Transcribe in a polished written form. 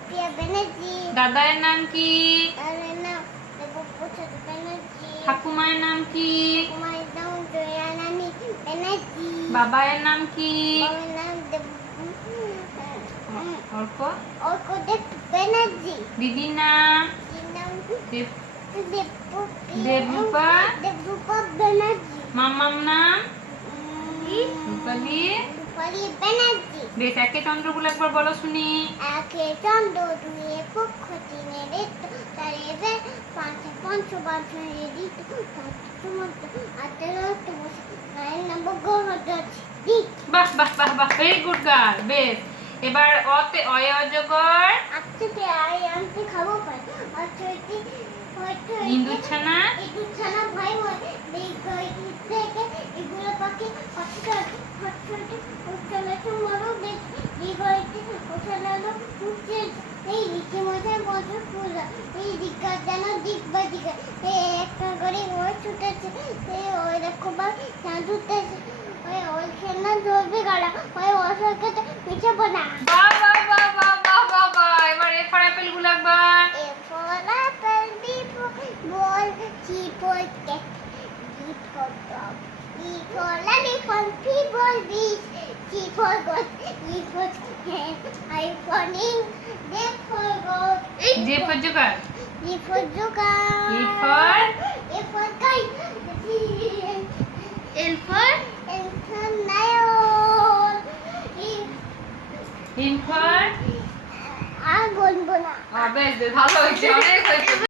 সুপ্রিয়া ব্যানার্জি। দাদার নাম কি? দাদার নাম দেবপ্রসাদ ব্যানার্জি। ঠাকুমার নাম কি? ঠাকুমার নাম জয়ারানী ব্যানার্জি। বাবার নাম কি? বাবার নাম অর্কদেব ব্যানার্জি। দিদির নাম? দেবরূপা ব্যানার্জি। মামার নাম? রূপালী ব্যানার্জি। বেশ, একে চন্দ্রগুলো একবার বলো শুনি। একে চন্দ্র, দুয়ে পক্ষ, তিনে ঋতু, চারে বেদ, পাঁচে পঞ্চবাদনে ঋতু, ষষ্ঠে সমুদ্র, আটে নয়তো বসে, নয়ে নব গ্রহ। বাহ বাহ বাহ বাহ, ভেরি গুড গার্ল। বেশ, এবার অতে অয়ে অজগর। আজকে আনতে খাবো পাই। অচৈতি ইন্দুছানা ভাই ভাই থেকে এগুলো পাখি এই লিখে মজার বছর পূজা এই দিকটা যেন দিক বা দিকে একটা করে ওই ছুটেছে ওই দেখো বা ছুটেছে ওই খেলনা ধরবে গাড়া ওই অসরকাতে পিছে বোনা। বাহ বাহ বাহ বাহ বাহ বাহ বাহ। এবার এ ফর অ্যাপেল গুলো একবার। A for apple, B for ball, C for cat, D for dog, E for elephant, P for fish, G for goat, E for hen, I for ink, J for goat, J for Joker. G for joker, E for A for kite, L for lion, N for আর বলবো না। বেশ বেশ, ভালো হয়েছে, অনেক হয়েছে।